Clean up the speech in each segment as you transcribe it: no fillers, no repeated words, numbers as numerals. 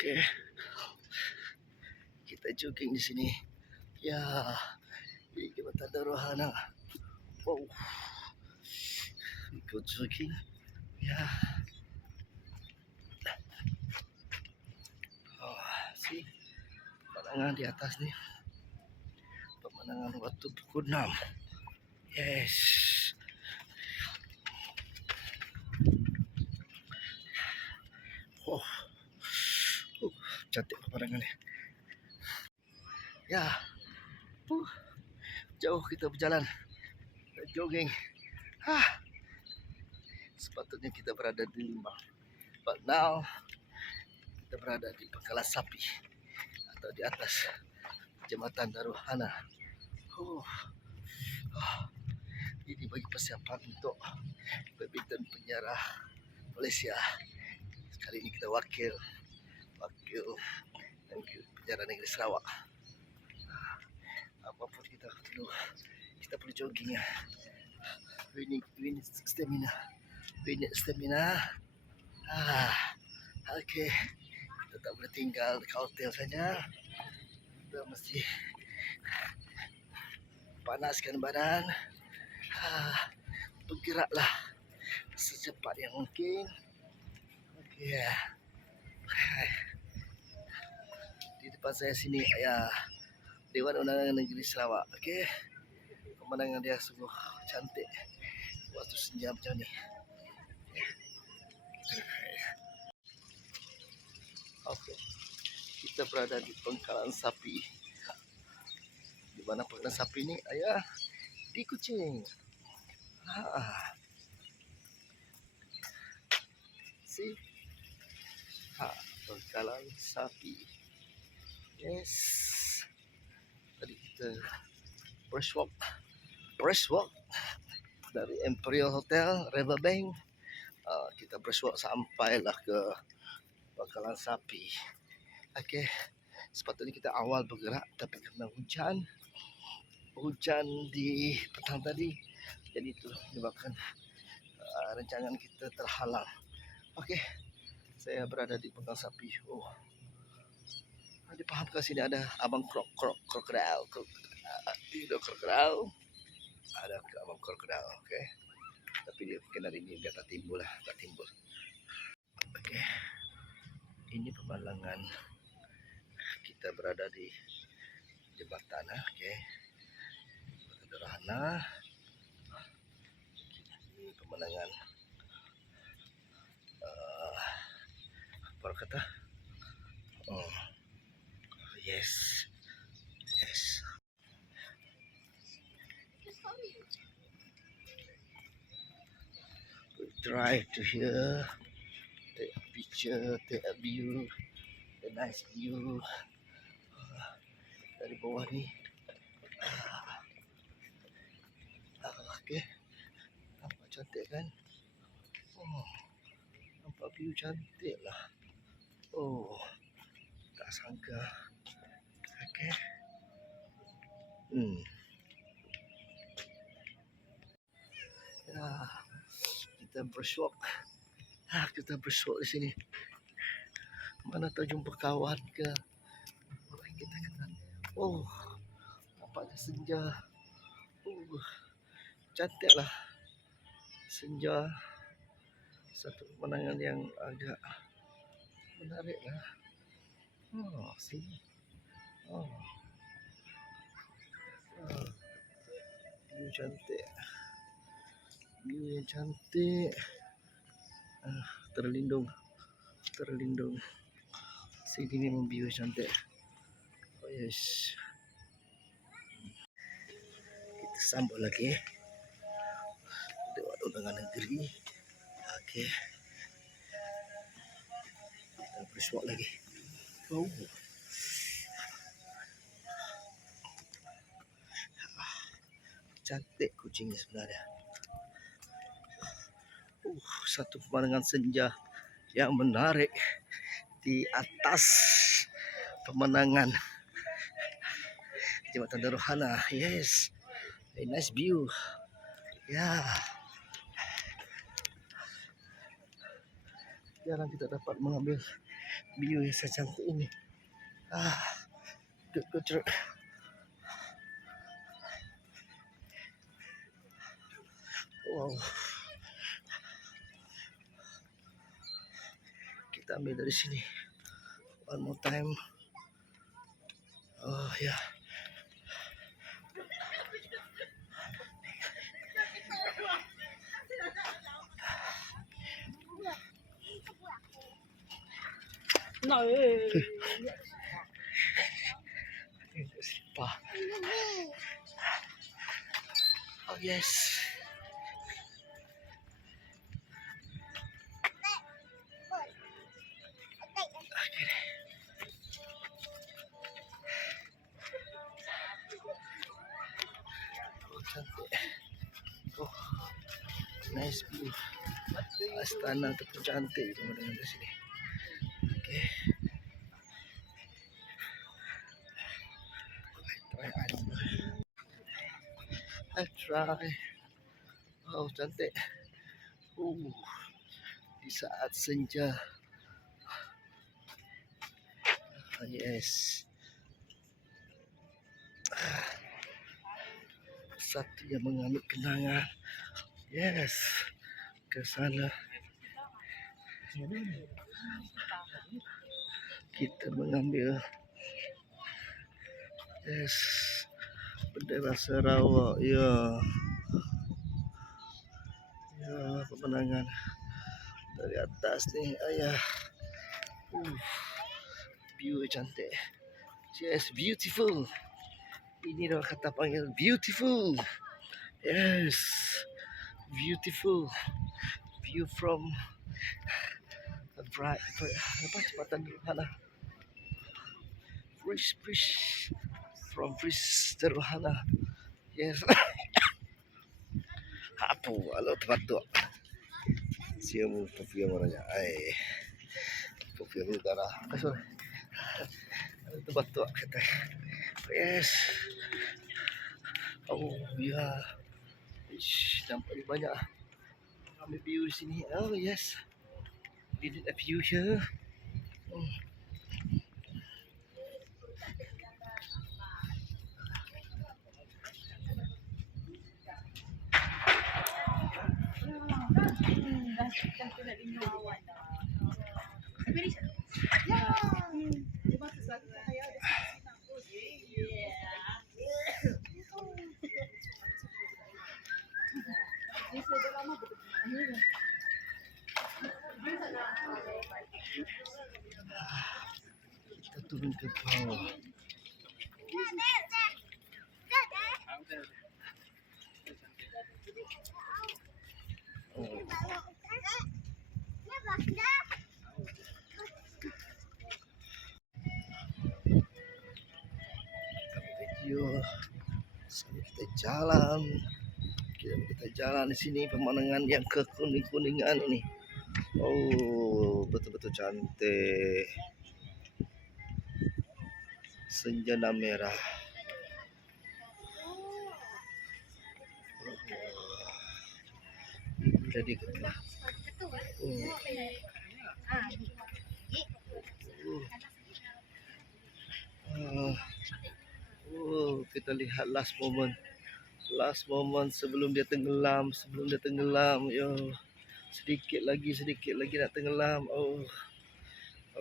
Oke, kita jogging di sini. Ya, di Jembatan Daruhana. Wow, ikut jogging. Ya, sih pemandangan di atas nih. Pemandangan waktu pukul 6. Yes. Oh, cantik pemandangannya. Ya, jauh kita berjalan, jogging. Sepatutnya kita berada di Limbang, but now kita berada di Pangkalan Sapi atau di atas Jembatan Daruhana. Ini bagi persiapan untuk badminton penjara Malaysia. Kali ini kita wakil penjara negeri Sarawak. Apapun kita perlu jogging ya. We need stamina. Okay. Kita tak boleh tinggal di hotel saja. Kita mesti panaskan badan. Bergeraklah secepat yang mungkin. Okay. Di depan saya sini ya, Dewan Undangan Negeri Sarawak. Okay. Pemandangan dia sungguh cantik waktu senja macam ni. Okay. Kita berada di Pangkalan Sapi. Di mana Pangkalan Sapi ni? Ayah, di Kuching. See? Pangkalan Sapi. Yes. Tadi kita brush walk dari Imperial Hotel Riverbank. Kita brush walk sampailah ke Pangkalan Sapi. Okay. Sepatutnya kita awal bergerak, tapi kerana hujan di petang tadi, jadi itu menyebabkan rancangan kita terhalang. Okay. Saya berada di Pangkalan Sapi. Dipahamkan sini ada abang krokodil. Ada abang krokodil, okay. Tapi dia mungkin hari ini dia tak timbul. Okay. Ini pemandangan kita berada di jembatan, okay. Sederhana. Ini pemandangan apa kata? Yes. We try to here, take a picture, take a view, a nice view dari bawah ni. Okay. Nampak cantik kan? Nampak view cantik lah. Tak sangka. Okay. Ya, kita bersyok di sini. Mana tahu jumpa kawan ke orang kita kenal. Nampaknya senja. Cantik lah senja. Satu pemandangan yang agak menarik lah. Sini. View yang cantik. Terlindung. Sini memang view cantik. Yes. Kita sambut lagi. Dewan Undangan Negeri. Okay. Kita bersuap lagi. Cantik Kuching sebenarnya. Satu pemandangan senja yang menarik di atas pemandangan Jembatan Daruhana. Yes, a nice view. Ya. Jarang kita dapat mengambil view yang secantik ini. Good trip. Wow. Kita ambil dari sini. One more time. Oh ya. Yeah. No. Oh yes. Cantik. Oh, nice view. Astana tu pun cantik dengan di sini. Okay. I try. Oh, cantik. Di saat senja. Yes. Satu yang mengambil kenangan. Yes. Ke sana. Kita mengambil. Yes. Bendera Sarawak. Ya. Ya, pemandangan dari atas ni. Ayah. View cantik. Yes, beautiful. Ini dah kata panggil beautiful. Yes, beautiful view from a bright. Apa cepatan Teruhana? Bridge from Bridge Teruhana. Yes. Apa? Kalau tempat tu. Siapa perfume orangnya? Perfume darah. Sorry. Tempat tu kata. Yes. Oh ya. Ish, nampak banyak ambil view di sini. Oh yes. We did a view here. Kita turun ke bawah. Video sambil kita jalan. Kita jalan di sini pemandangan yang kekuning-kuningan ini. Oh, betul-betul cantik. Senjana merah. Jadi kita lihat last moment sebelum dia tenggelam, yo, sedikit lagi nak tenggelam. Oh,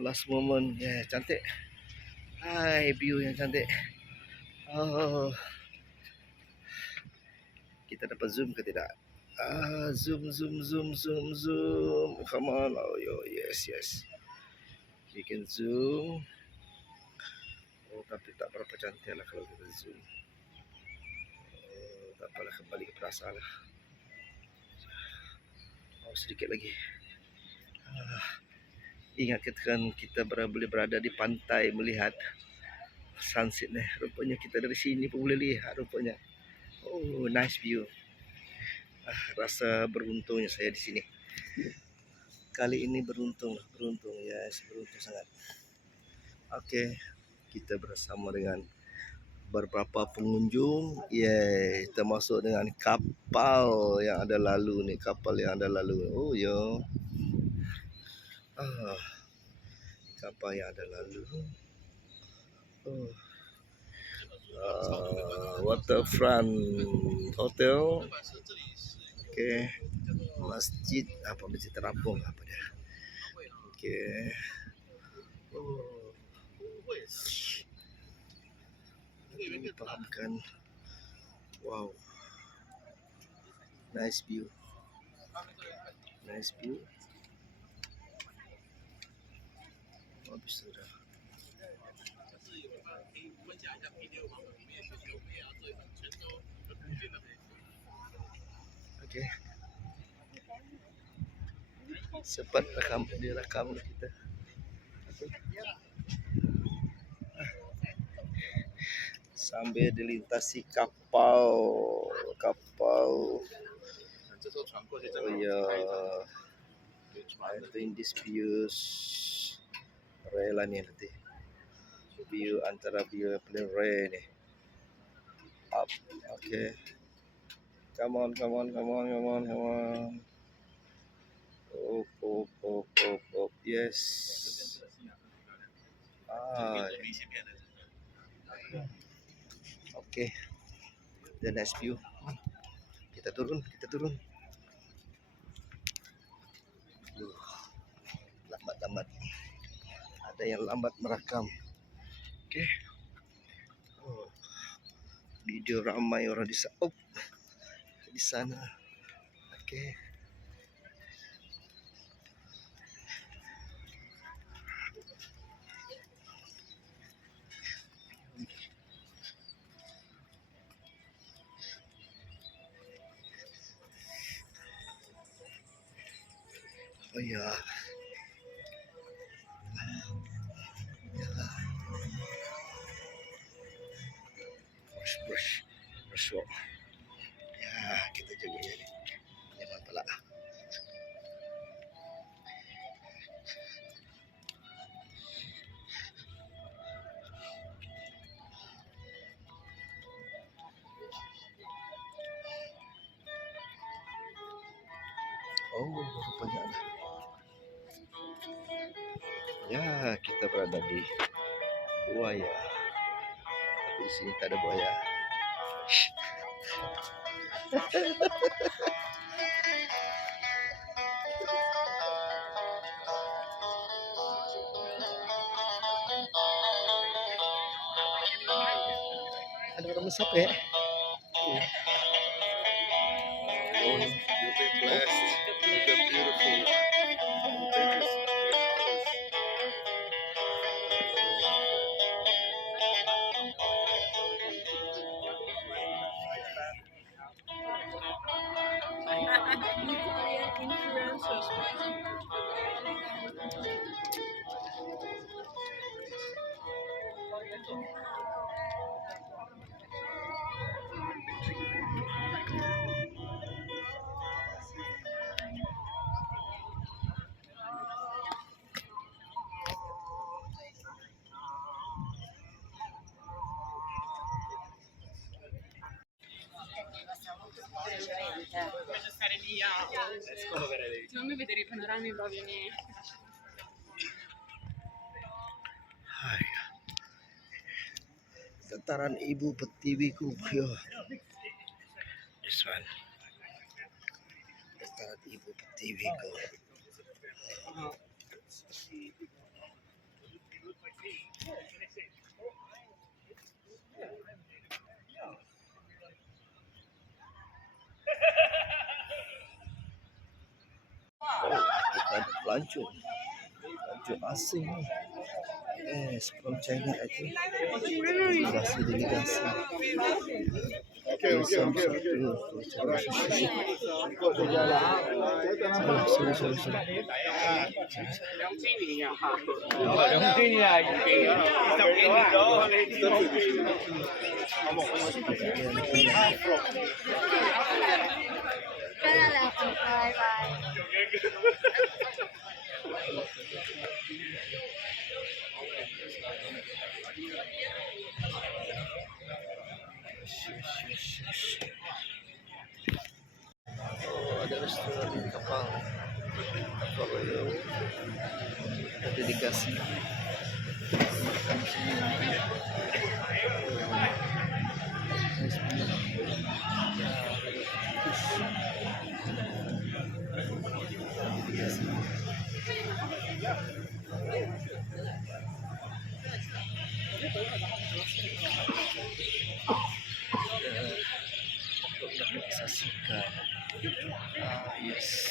last moment. Ya, yeah, cantik. Hai, view yang cantik. Oh, kita dapat zoom ke tidak? Zoom. Come on. Oh, yo, yes. You can zoom. Oh, tapi tak berapa cantik lah kalau kita zoom. Oh, tak apalah, kembali ke perasaan lah. Oh, sedikit lagi. Ingatkan kita boleh berada di pantai melihat sunset ni. Rupanya kita dari sini pun boleh lihat rupanya. Oh, nice view. Rasa beruntungnya saya di sini. Kali ini beruntung. Yes, beruntung sangat. Okey, kita bersama dengan beberapa pengunjung, termasuk dengan kapal yang ada lalu ni. Oh ya. Ah, kapal yang ada lalu. Oh. Waterfront Hotel. Okay. Masjid apa, masjid terapung apa dia? Okay. Oh. Ini fahamkan. Wow. Nice view. Nice view. Habis sudah. Okay. Sempat direkam kita. Sambil dilintasi kapal. Oh ya, I think this views rare lah ni nanti. View antara view paling rare ni. Up, okay. Come on. Up. Yes. Okay. The next view. Kita turun. Lambat. Ada yang lambat merekam. Okay. Oh. Video ramai orang di sana. Okay. Oh ya. Brush walk. Ya, kita jaga ni. Jangan pelak. Oh, rupanya ada. Ya, kita berada di buaya. Tapi di sini tak ada buaya. Ada orang mesap ya? Oh, you've been blessed. You're beautiful. Non mi vedere i panorami proprio ne. Hai. Dataran Ibu Pertiwiku. Yo. This one. Dataran Ibu Pertiwiku. Kita ada pelancong asing ni. Yes, from China I think. Delegasi. Okay. Oh, ada restoran di kapal. kasih. Untuk saksikan. Yes.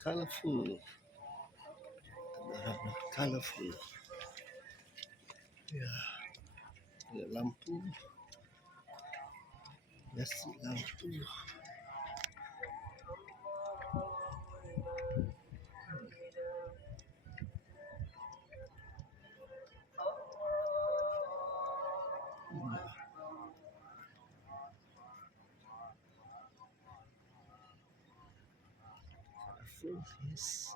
Colorful. Colorful. Ya. Ada lampu. Nasi lampu. Colorful. Yes.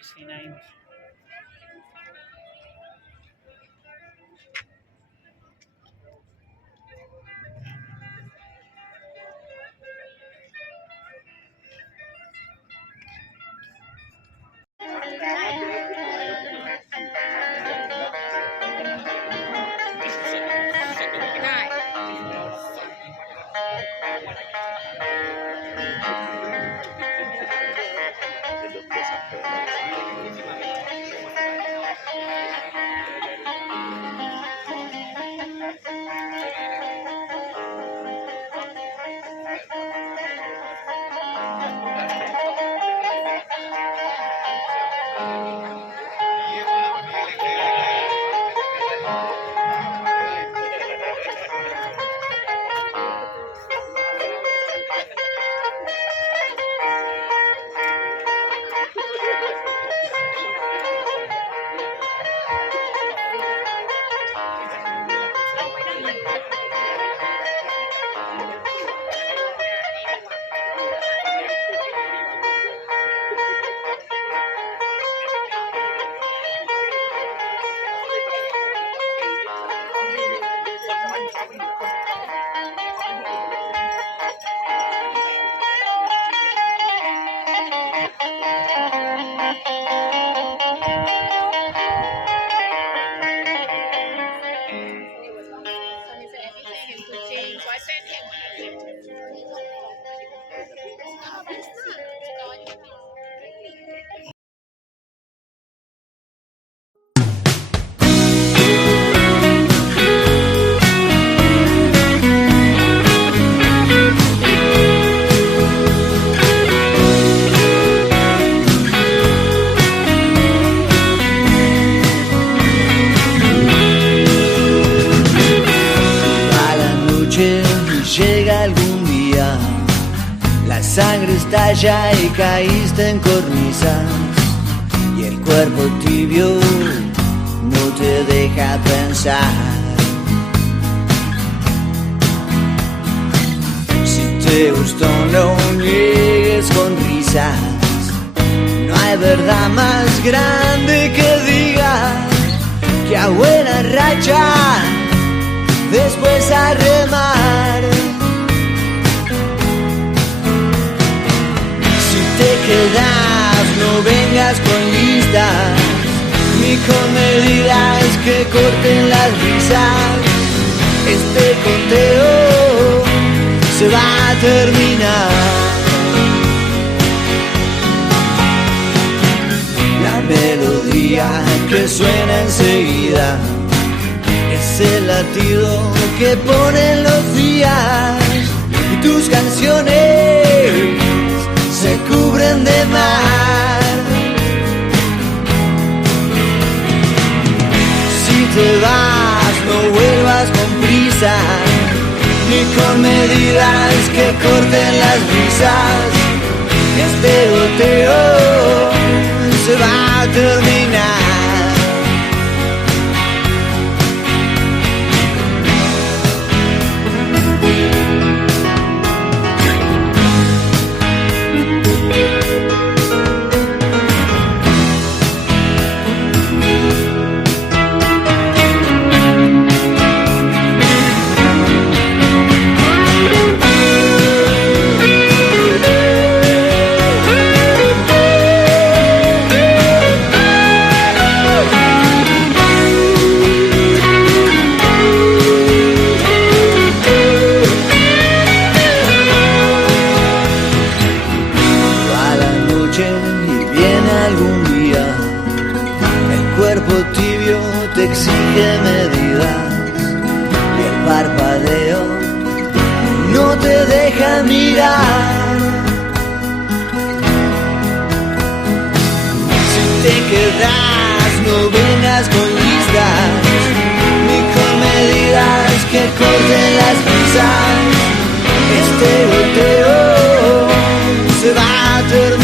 C9. Duduk dia sampai. estalla y caíste en cornisas y el cuerpo tibio no te deja pensar. Si te gustó no niegues con risas, no hay verdad más grande que diga que a buena racha después a remar. Si te quedas no vengas con listas ni con medidas que corten las risas. Este conteo se va a terminar. La melodía que suena enseguida es el latido que ponen los días y tus canciones se cubren de mar. Si te vas no vuelvas con prisa ni con medidas que corten las brisas. Este goteo se va a terminar. Te exige medidas y el parpadeo no te deja mirar. Si te quedas no vengas con listas ni con medidas que corten las prisas. Este goteo se va a terminar.